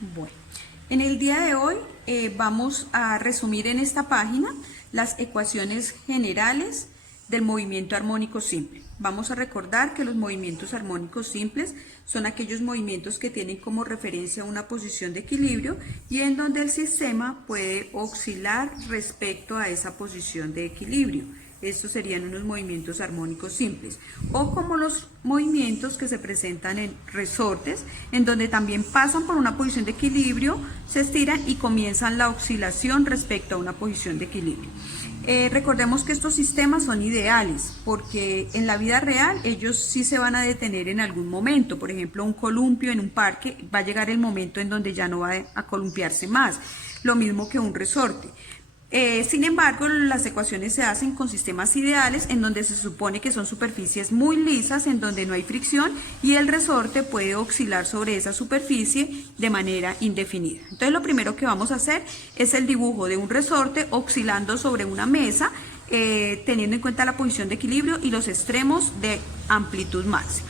Bueno, en el día de hoy vamos a resumir en esta página las ecuaciones generales del movimiento armónico simple. Vamos a recordar que los movimientos armónicos simples son aquellos movimientos que tienen como referencia una posición de equilibrio y en donde el sistema puede oscilar respecto a esa posición de equilibrio. Estos serían unos movimientos armónicos simples, o como los movimientos que se presentan en resortes, en donde también pasan por una posición de equilibrio, se estiran y comienzan la oscilación respecto a una posición de equilibrio. Recordemos que estos sistemas son ideales porque en la vida real ellos sí se van a detener en algún momento. Por ejemplo, un columpio en un parque va a llegar el momento en donde ya no va a columpiarse más, lo mismo que un resorte. Sin embargo, las ecuaciones se hacen con sistemas ideales en donde se supone que son superficies muy lisas, en donde no hay fricción y el resorte puede oscilar sobre esa superficie de manera indefinida. Entonces, lo primero que vamos a hacer es el dibujo de un resorte oscilando sobre una mesa, teniendo en cuenta la posición de equilibrio y los extremos de amplitud máxima.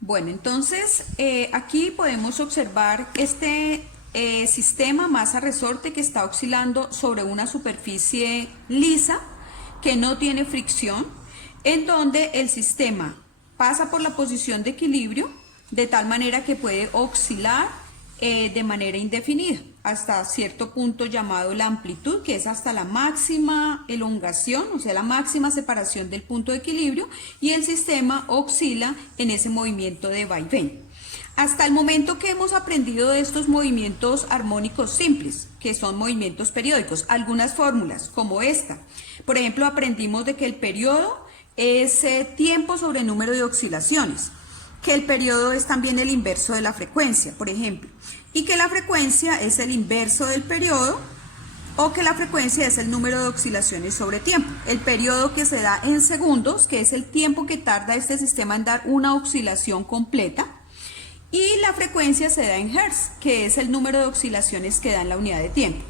Bueno, entonces aquí podemos observar este sistema masa-resorte que está oscilando sobre una superficie lisa que no tiene fricción, en donde el sistema pasa por la posición de equilibrio de tal manera que puede oscilar de manera indefinida hasta cierto punto llamado la amplitud, que es hasta la máxima elongación, o sea, la máxima separación del punto de equilibrio, y el sistema oscila en ese movimiento de vaivén. Hasta el momento que hemos aprendido de estos movimientos armónicos simples, que son movimientos periódicos, algunas fórmulas como esta. Por ejemplo, aprendimos de que el periodo es tiempo sobre número de oscilaciones, que el periodo es también el inverso de la frecuencia, por ejemplo, y que la frecuencia es el inverso del periodo, o que la frecuencia es el número de oscilaciones sobre tiempo. El periodo que se da en segundos, que es el tiempo que tarda este sistema en dar una oscilación completa, y la frecuencia se da en hertz, que es el número de oscilaciones que da en la unidad de tiempo.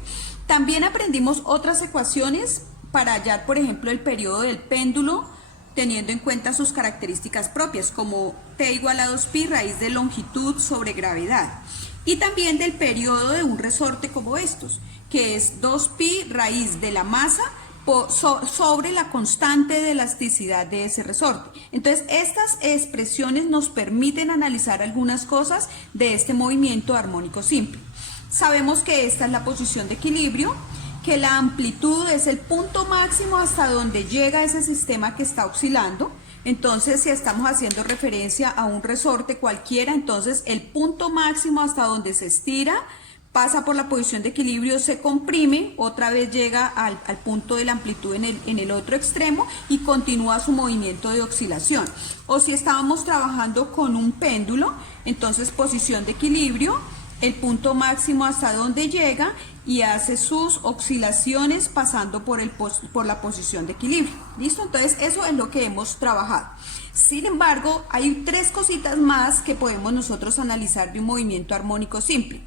También aprendimos otras ecuaciones para hallar, por ejemplo, el periodo del péndulo, teniendo en cuenta sus características propias, como t igual a 2pi raíz de longitud sobre gravedad, y también del periodo de un resorte como estos, que es 2pi raíz de la masa sobre la constante de elasticidad de ese resorte. Entonces, estas expresiones nos permiten analizar algunas cosas de este movimiento armónico simple. Sabemos que esta es la posición de equilibrio, que la amplitud es el punto máximo hasta donde llega ese sistema que está oscilando. Entonces, si estamos haciendo referencia a un resorte cualquiera, entonces el punto máximo hasta donde se estira, pasa por la posición de equilibrio, se comprime, otra vez llega al punto de la amplitud en el otro extremo y continúa su movimiento de oscilación. O si estábamos trabajando con un péndulo, entonces posición de equilibrio, el punto máximo hasta donde llega y hace sus oscilaciones pasando por la posición de equilibrio. ¿Listo? Entonces eso es lo que hemos trabajado. Sin embargo, hay tres cositas más que podemos nosotros analizar de un movimiento armónico simple.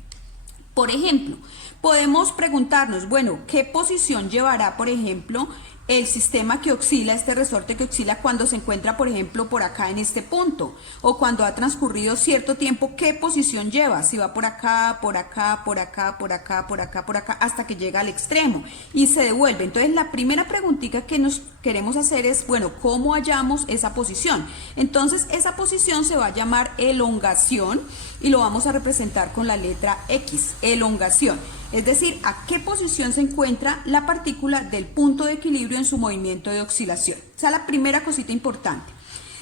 Por ejemplo, podemos preguntarnos, bueno, ¿qué posición llevará, por ejemplo, el sistema que oscila, este resorte que oscila cuando se encuentra, por ejemplo, por acá en este punto? O cuando ha transcurrido cierto tiempo, ¿qué posición lleva? Si va por acá, por acá, por acá, por acá, por acá, por acá, hasta que llega al extremo y se devuelve. Entonces, la primera preguntita que nos queremos hacer es, bueno, ¿cómo hallamos esa posición? Entonces, esa posición se va a llamar elongación y lo vamos a representar con la letra X, elongación. Es decir, a qué posición se encuentra la partícula del punto de equilibrio en su movimiento de oscilación. Esa es la primera cosita importante.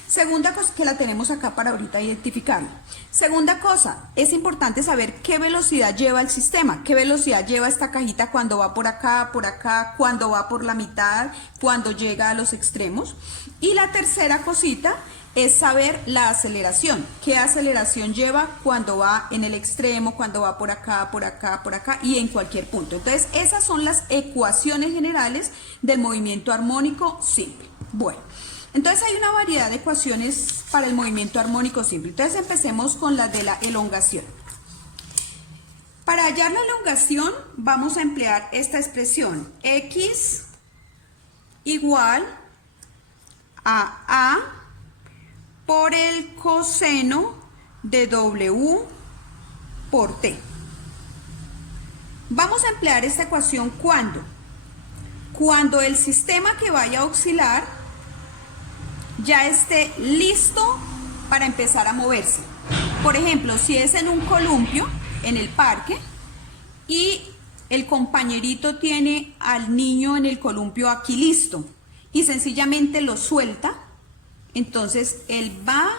Segunda cosa que la tenemos acá para ahorita identificarla. Segunda cosa, es importante saber qué velocidad lleva el sistema, qué velocidad lleva esta cajita cuando va por acá, cuando va por la mitad, cuando llega a los extremos. Y la tercera cosita es saber la aceleración, qué aceleración lleva cuando va en el extremo, cuando va por acá, por acá, por acá y en cualquier punto. Entonces, esas son las ecuaciones generales del movimiento armónico simple. Bueno, entonces hay una variedad de ecuaciones para el movimiento armónico simple. Entonces, empecemos con las de la elongación. Para hallar la elongación, vamos a emplear esta expresión, X igual a A por el coseno de W por T. Vamos a emplear esta ecuación cuando el sistema que vaya a oscilar ya esté listo para empezar a moverse. Por ejemplo, si es en un columpio, en el parque, y el compañerito tiene al niño en el columpio aquí listo y sencillamente lo suelta, entonces él va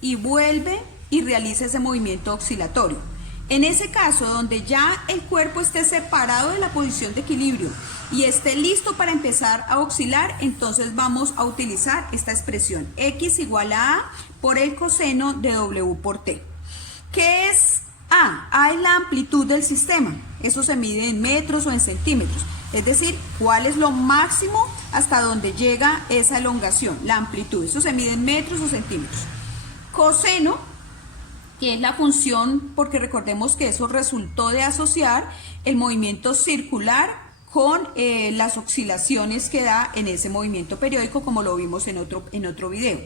y vuelve y realiza ese movimiento oscilatorio. En ese caso, donde ya el cuerpo esté separado de la posición de equilibrio y esté listo para empezar a oscilar, entonces vamos a utilizar esta expresión X igual a A por el coseno de W por T. ¿Qué es A? A es la amplitud del sistema. Eso se mide en metros o en centímetros. Es decir, ¿cuál es lo máximo hasta donde llega esa elongación? La amplitud. Eso se mide en metros o centímetros. Coseno, que es la función, porque recordemos que eso resultó de asociar el movimiento circular con las oscilaciones que da en ese movimiento periódico, como lo vimos en otro video.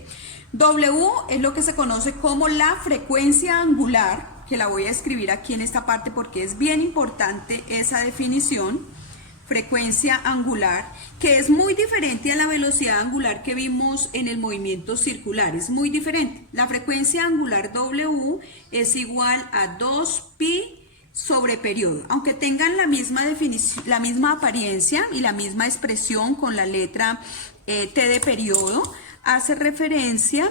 W es lo que se conoce como la frecuencia angular, que la voy a escribir aquí en esta parte porque es bien importante esa definición. Frecuencia angular, que es muy diferente a la velocidad angular que vimos en el movimiento circular, es muy diferente. La frecuencia angular W es igual a 2pi sobre periodo, aunque tengan la misma definición, la misma apariencia y la misma expresión con la letra T de periodo, hace referencia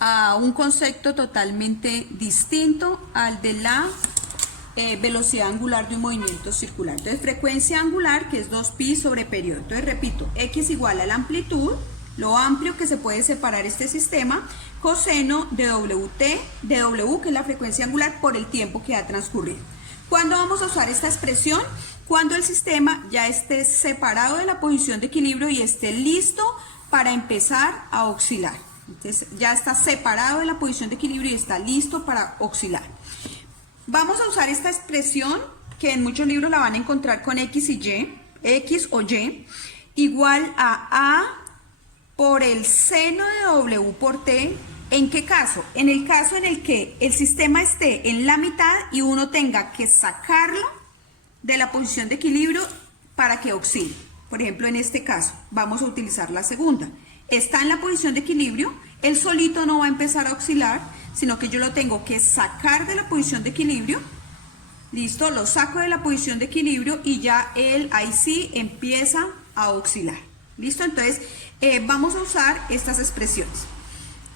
a un concepto totalmente distinto al de la velocidad angular de un movimiento circular. Entonces, frecuencia angular, que es 2pi sobre periodo. Entonces, repito, X igual a la amplitud, lo amplio que se puede separar este sistema, coseno de WT, de W, que es la frecuencia angular, por el tiempo que ha transcurrido. ¿Cuándo vamos a usar esta expresión? Cuando el sistema ya esté separado de la posición de equilibrio y esté listo para empezar a oscilar. Entonces, ya está separado de la posición de equilibrio y está listo para oscilar. Vamos a usar esta expresión que en muchos libros la van a encontrar con X y Y, X o Y, igual a por el seno de W por T. ¿En qué caso? En el caso en el que el sistema esté en la mitad y uno tenga que sacarlo de la posición de equilibrio para que oscile. Por ejemplo, en este caso, vamos a utilizar la segunda. Está en la posición de equilibrio, él solito no va a empezar a oscilar, sino que yo lo tengo que sacar de la posición de equilibrio, Listo, lo saco de la posición de equilibrio y ya él ahí sí empieza a oscilar. Listo, entonces vamos a usar estas expresiones.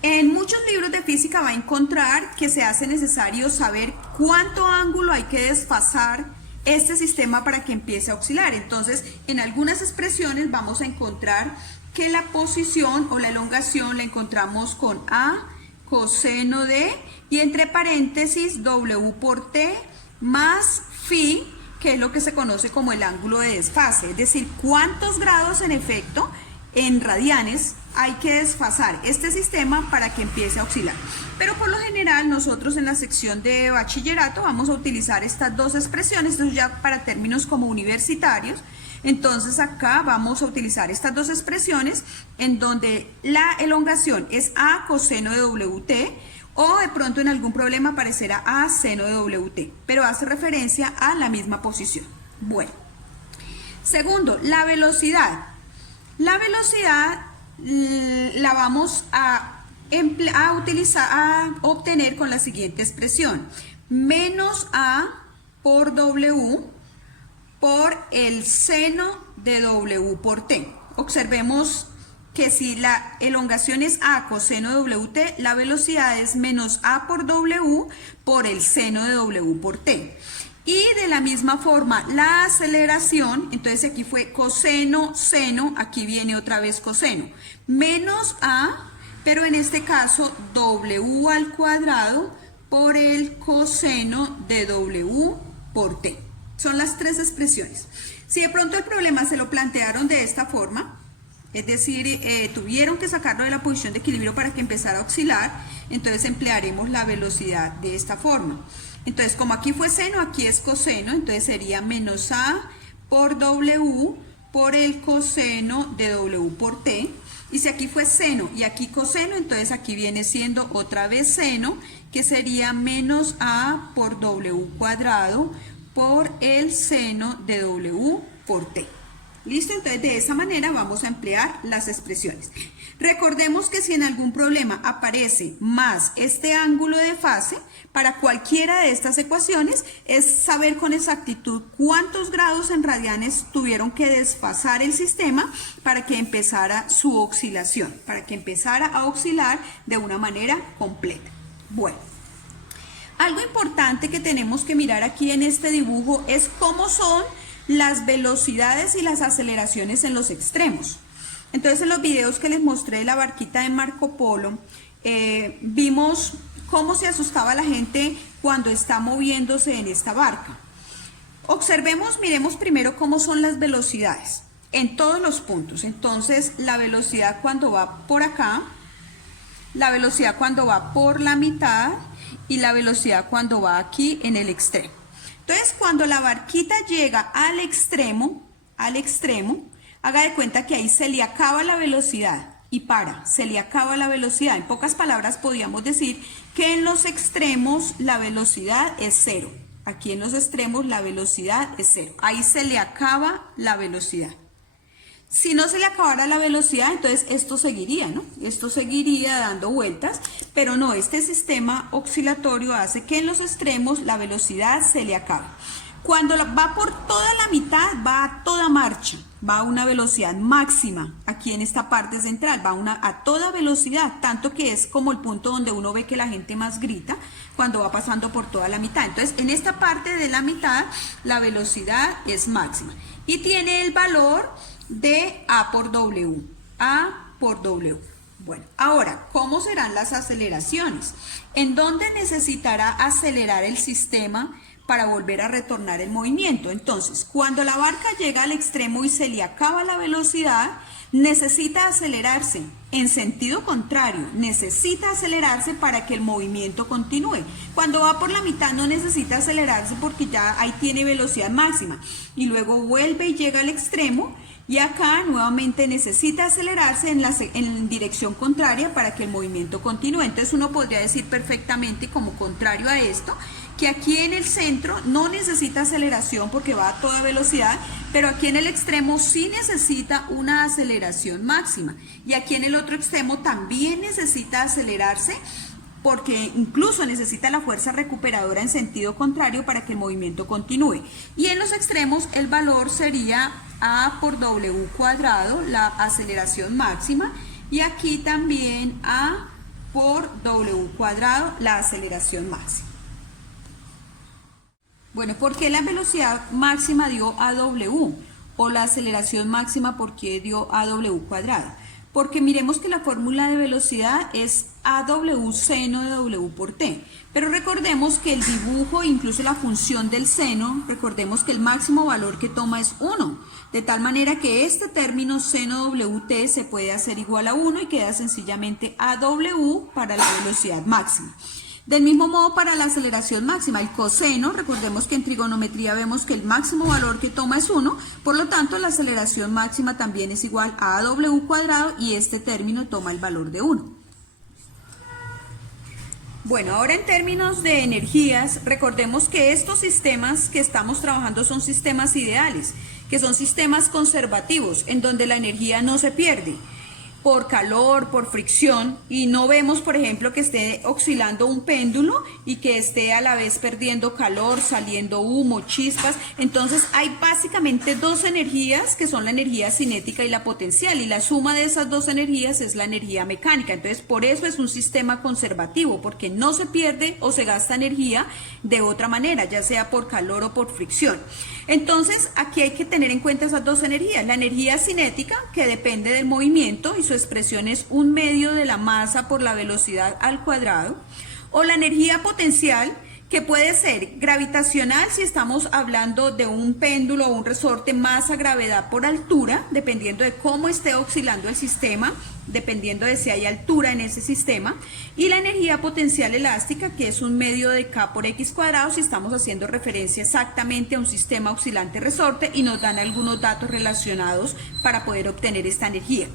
En muchos libros de física va a encontrar que se hace necesario saber cuánto ángulo hay que desfasar este sistema para que empiece a oscilar. Entonces, en algunas expresiones vamos a encontrar que la posición o la elongación la encontramos con A coseno de, y entre paréntesis W por T más phi, que es lo que se conoce como el ángulo de desfase, es decir, cuántos grados en efecto en radianes hay que desfasar este sistema para que empiece a oscilar. Pero por lo general nosotros en la sección de bachillerato vamos a utilizar estas dos expresiones, esto ya para términos como universitarios. Entonces acá vamos a utilizar estas dos expresiones en donde la elongación es A coseno de WT, o de pronto en algún problema aparecerá A seno de WT, pero hace referencia a la misma posición. Bueno, segundo, la velocidad. La velocidad la vamos a obtener con la siguiente expresión: menos A por W por el seno de W por T. Observemos que si la elongación es A coseno de WT, la velocidad es menos A por W por el seno de W por T. Y de la misma forma, la aceleración, entonces aquí fue coseno, seno, aquí viene otra vez coseno. Menos A, pero en este caso W al cuadrado por el coseno de W por T. Son las tres expresiones. Si de pronto el problema se lo plantearon de esta forma, es decir, tuvieron que sacarlo de la posición de equilibrio para que empezara a oscilar, entonces emplearemos la velocidad de esta forma. Entonces, como aquí fue seno, aquí es coseno, entonces sería menos A por W por el coseno de W por T. Y si aquí fue seno y aquí coseno, entonces aquí viene siendo otra vez seno, que sería menos A por W cuadrado por el seno de W por T. ¿Listo? Entonces de esa manera vamos a emplear las expresiones. Recordemos que si en algún problema aparece más este ángulo de fase, para cualquiera de estas ecuaciones es saber con exactitud cuántos grados en radianes tuvieron que desfasar el sistema para que empezara su oscilación, para que empezara a oscilar de una manera completa. Bueno, algo importante que tenemos que mirar aquí en este dibujo es cómo son las velocidades y las aceleraciones en los extremos. Entonces en los videos que les mostré de la barquita de Marco Polo, vimos cómo se asustaba la gente cuando está moviéndose en esta barca. Observemos, miremos primero cómo son las velocidades en todos los puntos. Entonces la velocidad cuando va por acá, la velocidad cuando va por la mitad y la velocidad cuando va aquí en el extremo. Entonces, cuando la barquita llega al extremo, haga de cuenta que ahí se le acaba la velocidad y para, se le acaba la velocidad. En pocas palabras podríamos decir que en los extremos la velocidad es cero. Aquí en los extremos la velocidad es cero. Ahí se le acaba la velocidad. Si no se le acabara la velocidad, entonces esto seguiría, ¿no? Esto seguiría dando vueltas, pero no, este sistema oscilatorio hace que en los extremos la velocidad se le acabe. Cuando va por toda la mitad, va a toda marcha, va a una velocidad máxima, aquí en esta parte central, va a toda velocidad, tanto que es como el punto donde uno ve que la gente más grita cuando va pasando por toda la mitad. Entonces, en esta parte de la mitad, la velocidad es máxima y tiene el valor de A por W, A por W. Bueno, ahora, ¿cómo serán las aceleraciones? ¿En dónde necesitará acelerar el sistema para volver a retornar el movimiento? Entonces, cuando la barca llega al extremo y se le acaba la velocidad, necesita acelerarse. En sentido contrario, necesita acelerarse para que el movimiento continúe. Cuando va por la mitad no necesita acelerarse porque ya ahí tiene velocidad máxima. Y luego vuelve y llega al extremo. Y acá nuevamente necesita acelerarse en dirección contraria para que el movimiento continúe. Entonces uno podría decir perfectamente como contrario a esto, que aquí en el centro no necesita aceleración porque va a toda velocidad, pero aquí en el extremo sí necesita una aceleración máxima. Y aquí en el otro extremo también necesita acelerarse porque incluso necesita la fuerza recuperadora en sentido contrario para que el movimiento continúe. Y en los extremos el valor sería A por W cuadrado, la aceleración máxima, y aquí también A por W cuadrado, la aceleración máxima. Bueno, ¿por qué la velocidad máxima dio AW? O la aceleración máxima, ¿por qué dio AW cuadrado? Porque miremos que la fórmula de velocidad es AW seno de W por T. Pero recordemos que el dibujo, incluso la función del seno, recordemos que el máximo valor que toma es 1. De tal manera que este término seno WT se puede hacer igual a 1 y queda sencillamente AW para la velocidad máxima. Del mismo modo para la aceleración máxima, el coseno, recordemos que en trigonometría vemos que el máximo valor que toma es 1, por lo tanto la aceleración máxima también es igual a AW cuadrado y este término toma el valor de 1. Bueno, ahora en términos de energías, recordemos que estos sistemas que estamos trabajando son sistemas ideales, que son sistemas conservativos, en donde la energía no se pierde por calor, por fricción, y no vemos, por ejemplo, que esté oscilando un péndulo y que esté a la vez perdiendo calor, saliendo humo, chispas. Entonces hay básicamente dos energías que son la energía cinética y la potencial, y la suma de esas dos energías es la energía mecánica. Entonces por eso es un sistema conservativo, porque no se pierde o se gasta energía de otra manera, ya sea por calor o por fricción. Entonces aquí hay que tener en cuenta esas dos energías, la energía cinética, que depende del movimiento y su expresión es 1/2 de la masa por la velocidad al cuadrado, o la energía potencial, que puede ser gravitacional si estamos hablando de un péndulo o un resorte, masa, gravedad por altura, dependiendo de cómo esté oscilando el sistema, dependiendo de si hay altura en ese sistema, y la energía potencial elástica, que es 1/2 de K por X cuadrado si estamos haciendo referencia exactamente a un sistema oscilante resorte y nos dan algunos datos relacionados para poder obtener esta energía.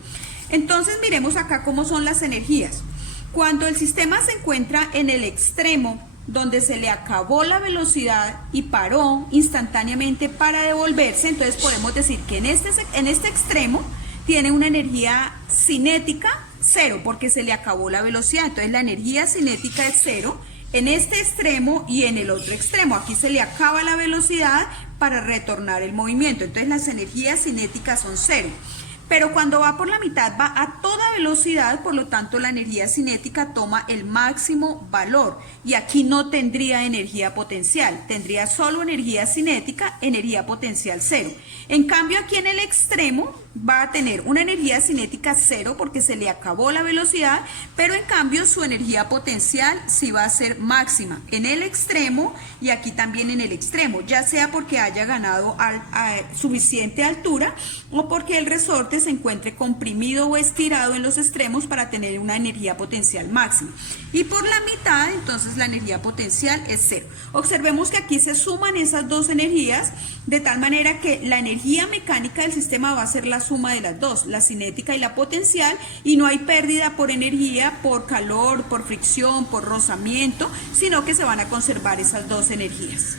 Entonces miremos acá cómo son las energías. Cuando el sistema se encuentra en el extremo donde se le acabó la velocidad y paró instantáneamente para devolverse, entonces podemos decir que en este extremo tiene una energía cinética 0 porque se le acabó la velocidad. Entonces la energía cinética es 0 en este extremo y en el otro extremo. Aquí se le acaba la velocidad para retornar el movimiento. Entonces las energías cinéticas son 0. Pero cuando va por la mitad va a toda velocidad, por lo tanto la energía cinética toma el máximo valor y aquí no tendría energía potencial, tendría solo energía cinética, energía potencial 0. En cambio aquí en el extremo va a tener una energía cinética 0 porque se le acabó la velocidad, pero en cambio su energía potencial sí va a ser máxima en el extremo y aquí también en el extremo, ya sea porque haya ganado suficiente altura o porque el resorte se encuentre comprimido o estirado en los extremos para tener una energía potencial máxima. Y por la mitad, entonces la energía potencial es 0. Observemos que aquí se suman esas dos energías de tal manera que la energía mecánica del sistema va a ser la suma de las dos, la cinética y la potencial, y no hay pérdida por energía, por calor, por fricción, por rozamiento, sino que se van a conservar esas dos energías.